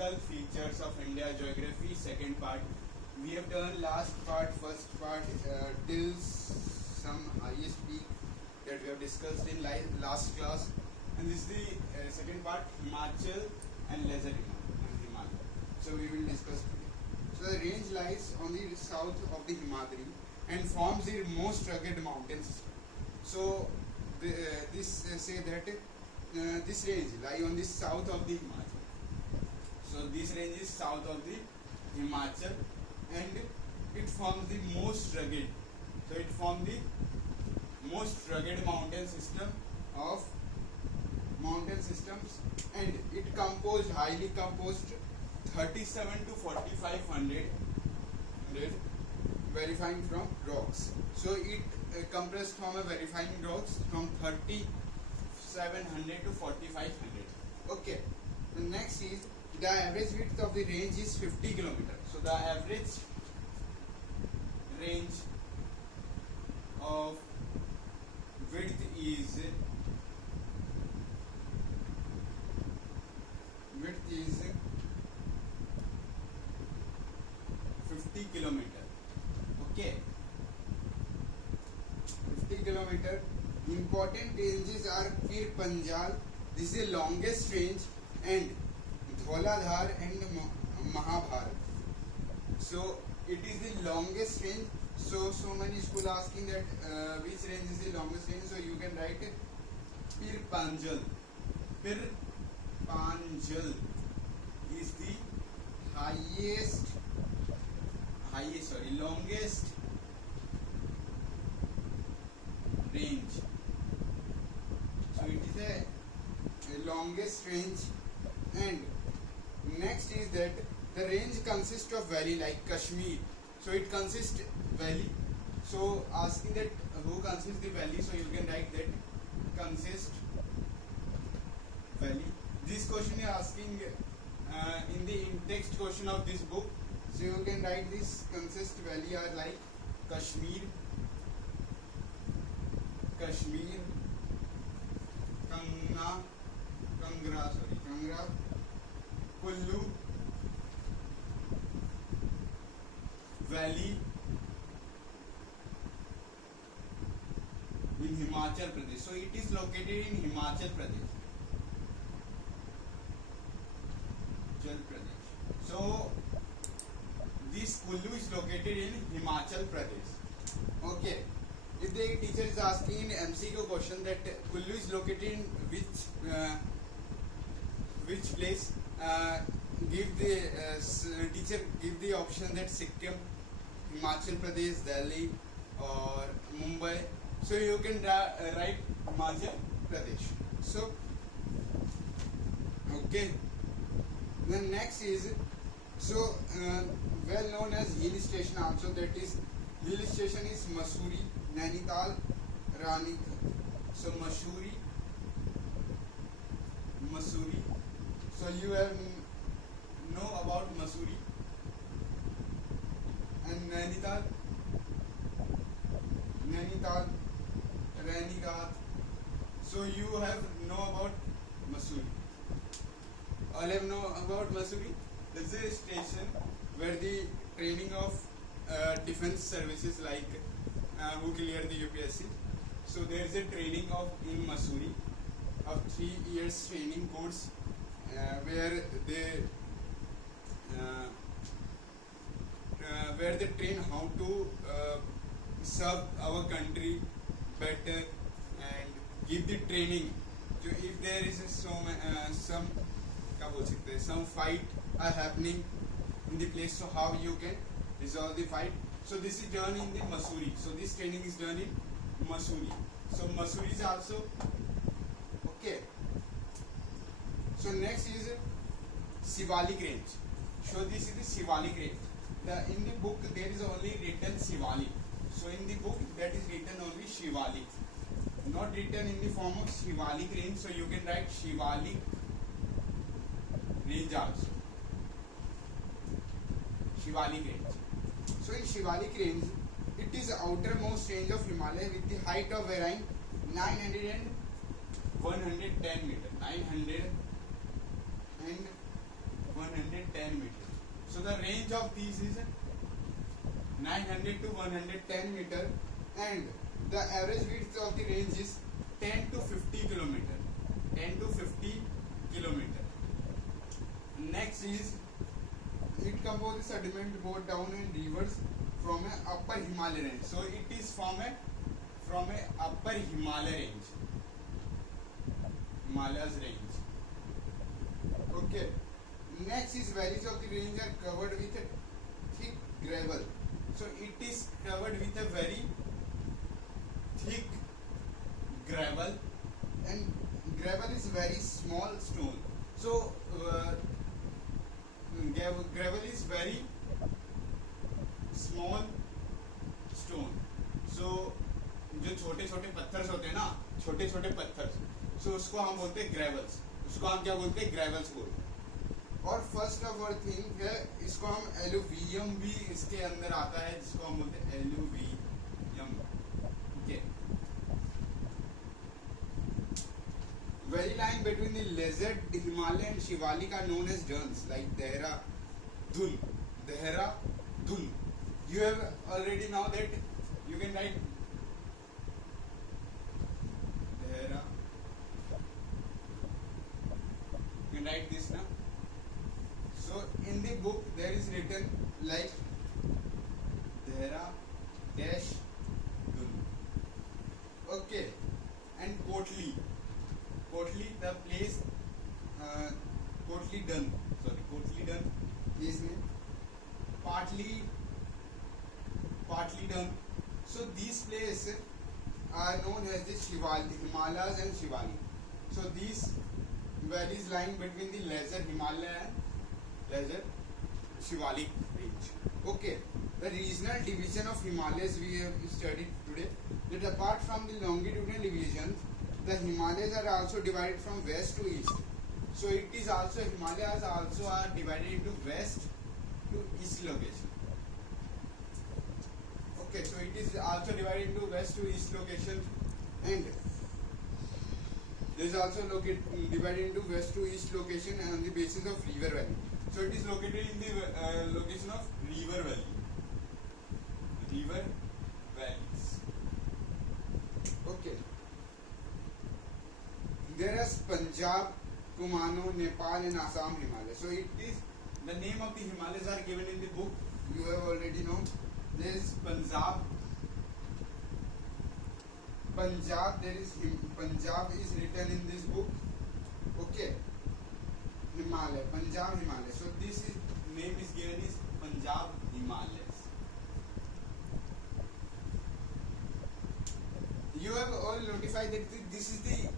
Geographical features of India, geography, second part. We have done last part, first part till some highest peak that we have discussed in last class, and this is the second part, Himachal and Lesser Himachal. So we will discuss today. So the range lies on the south of the Himadri and forms the most rugged mountain system. So say that this range lie on the south of the Himachal. So this range is south of the Himachal and it forms the most rugged. So it forms the most rugged mountain system of mountain systems, and it highly composed 37 to 4500 verifying from rocks. So it compressed from a verifying rocks from 3700 to 4500. Okay. The next is the average width of the range is 50 kilometers. So the average range of width is 50 kilometer. Okay, 50 kilometer. Important ranges are Pir Panjal, this is the longest range, and Dhauladhar and Mahabharat. So it is the longest range. So many schools asking that which range is the longest range. So you can write Pir Panjal. Pir Panjal is the longest range. So it is a longest range. And next is that the range consists of valley like Kashmir. So it consists valley. So asking that who consists the valley, so you can write that consist valley. This question is asking in the in-text question of this book. So you can write this consist valley are like Kashmir, Kangra, Kullu Valley in Himachal Pradesh. So it is located in Himachal Pradesh. So this Kullu is located in Himachal Pradesh. Okay. If the teacher is asking in MCQ question that Kullu is located in which place, give the teacher give the option that Sikkim, Himachal Pradesh, Delhi or Mumbai. So you can write Himachal Pradesh. So okay. The next is well known as hill station also, that is hill station is Mussoorie, Nainital, Ranigarh. So Mussoorie. So you have know about Mussoorie and Nainital, Ranigarh. So you have know about Mussoorie. All have know about Mussoorie. This is a station where the training of defense services like who clear the UPSC. So there is a training in Mussoorie of 3 years training course where they train how to serve our country better and give the training. So if there is some fight are happening in the place, so how you can resolve the fight. So this is done in the Mussoorie. So this training is done in Mussoorie. So Mussoorie is also okay. So next is Shivalik range. So this is the Shivalik range. In the book there is only written Shivalik. So in the book that is written only Shivalik, not written in the form of Shivalik range. So you can write Shivalik range also. Shivalik range. So in Shivalik range, it is the outermost range of Himalaya with the height of varying 900 and 110 meter. 900 and 110 meter. So the range of these is 900 to 110 meter, and the average width of the range is 10 to 50 kilometer. 10 to 50 kilometer. Next is it composes sediment both down and rivers from a upper Himalaya range. So it is from a upper Himalaya range, Himalayas range. Okay. Next is valleys of the range are covered with a thick gravel. So it is covered with a very thick gravel, and gravel is very small stone. So gravel is very small stone. So जो छोटे छोटे पत्थर होते हैं ना, छोटे छोटे पत्थर, सो उसको हम बोलते हैं ग्रेवल्स. उसको हम क्या बोलते हैं? ग्रेवल्स बोलते हैं. और फर्स्ट ऑफ ऑल थिंग है, इसको हम एलुवियम भी इसके अंदर आता है, जिसको हम बोलते हैं alluvium. Okay. Valley line between the Lezard, Himalaya and Shivalik are known as duns, like Dehradun. Dehradun. You have already know that you can write Dehra. You can write this now. So in the book there is written like Dehra-Dun. Okay. And Kotli, the place, Kotli Dun place name, partly Dun. So these places are known as the Himalayas and Shivalik. So these valleys lying between the Lesser Himalaya and Lesser Shivalik range. Okay, the regional division of Himalayas we have studied today. That apart from the longitudinal divisions, the Himalayas are also divided from west to east. So it is also, Himalayas also are divided into west to east location. Okay, so it is also divided into west to east location, and there is also divided into west to east location on the basis of river valley. So it is located in the location of river valley. River valleys. Okay. There is Punjab, Kumano, Nepal and Assam Himalaya. So it is, the name of the Himalayas are given in the book. You have already known. There is Punjab. There is Punjab is written in this book. Okay. Himalaya, Punjab Himalaya. So this is name is given is Punjab Himalayas. You have all notified that this is the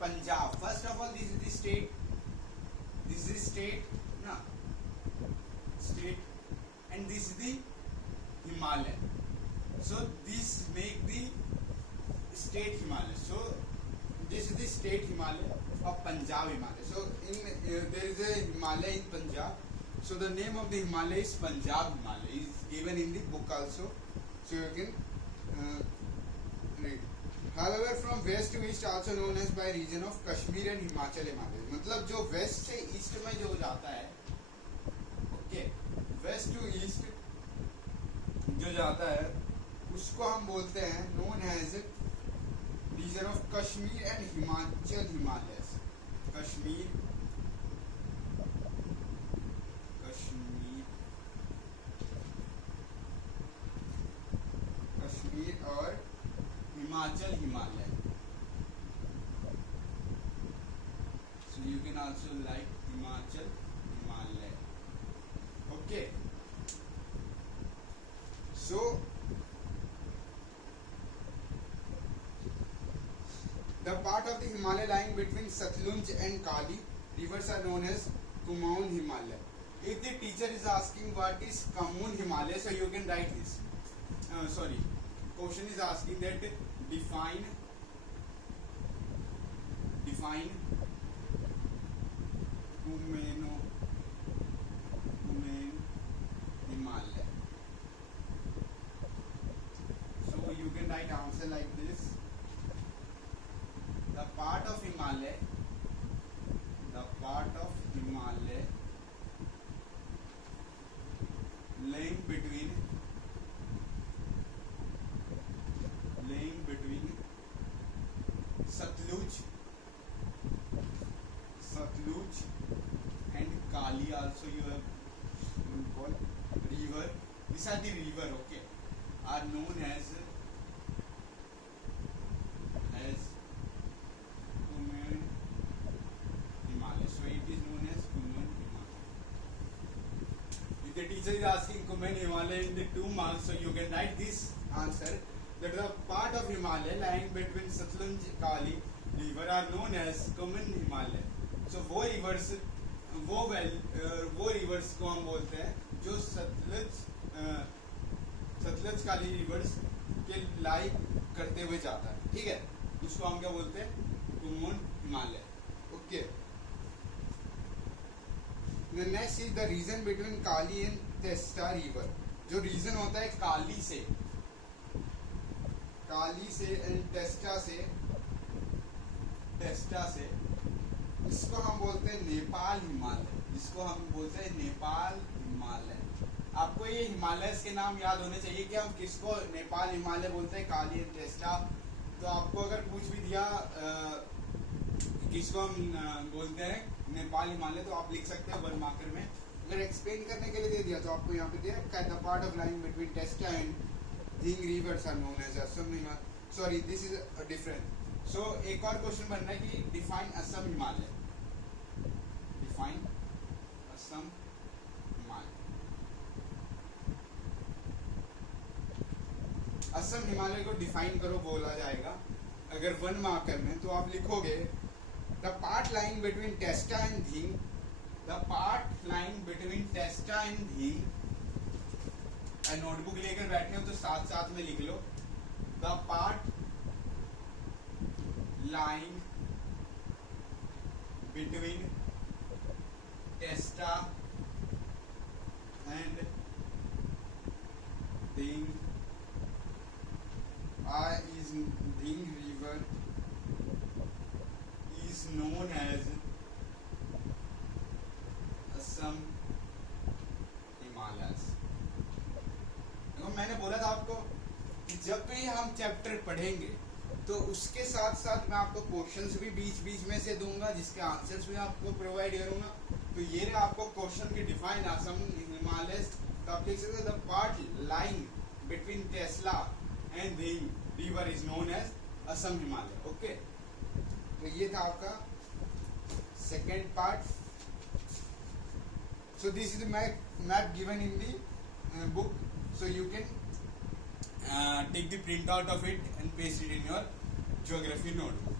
Punjab. First of all, this is the state. This is state, no? State, and this is the Himalaya. So this make the state Himalaya. So this is the state Himalaya of Punjab Himalaya. So in there is a Himalaya in Punjab. So the name of the Himalaya is Punjab Himalaya. Is given in the book also. So you can read. However, from west to east also known as by region of Kashmir and Himachal Himalayas. मतलब जो west से east में जो जाता है, okay, west to east जो जाता है, उसको हम बोलते हैं known as region of Kashmir and Himachal Himalayas. Kashmir और Himachal Himalaya. So you can also like Himachal Himalaya. Okay. So the part of the Himalaya lying between Satluj and Kali rivers are known as Kumaon Himalaya. If the teacher is asking what is Kumaon Himalaya, so you can write this. Question is asking that define Kumaon Himalaya. So you can write answer like this. The part of Himalaya Kali also you have called river. These are the river, okay, are known as Kumaon Himalaya. So it is known as Kumaon Himalaya. If the teacher is asking Kumaon Himalaya in the 2 marks, so you can write this answer that the part of Himalaya lying between Satluj Kali river are known as Kumaon Himalaya. So वो rivers को हम बोलते हैं जो सतलज काली reverse के लाई करते हुए जाता है, ठीक है, उसको हम क्या बोलते हैं, Kumaon Himalaya, okay. Next is the region between Kali and Teesta river. जो रीजन होता है काली से एंड टेस्टा से इसको हम बोलते हैं नेपाल हिमालय। आपको ये हिमालयस के नाम याद होने चाहिए कि हम किसको नेपाल हिमालय बोलते हैं, काली एंड टेस्टा। तो आपको अगर पूछ भी दिया किसको हम बोलते हैं नेपाल हिमालय, तो आप लिख सकते हैं 1 मार्कर में। अगर एक्सप्लेन करने के लिए दे दिया तो आपको यहाँ पे दिया the part of line between Teesta and Thing rivers are known as Assam Himalaya. Sorry, this is a different. So एक और क्वेश्चन बनना है कि डिफाइन असम हिमालय। डिफाइन असम हिमालय। असम हिमालय को डिफाइन करो बोला जाएगा अगर 1 मार्कर में, तो आप लिखोगे the part line between Teesta and Dhing. The part line between Teesta and Dhing. Notebook लेकर बैठे हो तो साथ साथ में लिख लो the part line between Teesta and Dhing Dhing river is known as Assam Himalayas. मैंने बोला था आपको कि जब भी हम चैप्टर पढ़ेंगे तो उसके साथ साथ मैं आपको क्वेश्चंस भी बीच में से दूंगा, जिसके आंसर्स भी आपको प्रोवाइड करूंगा। तो ये रहा आपको क्वेश्चन की डिफाइन असम हिमालय। तो आप लिख सकते the part line between Teesta and the river is known as Assam Himalaya, okay. तो ये था आपका second part. So this is the map given in the book, so you can take the printout of it and paste it in your geography notebook.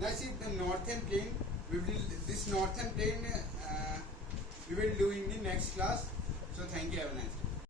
Next is the northern plain. This northern plain we will do in the next class. So thank you, have a nice day.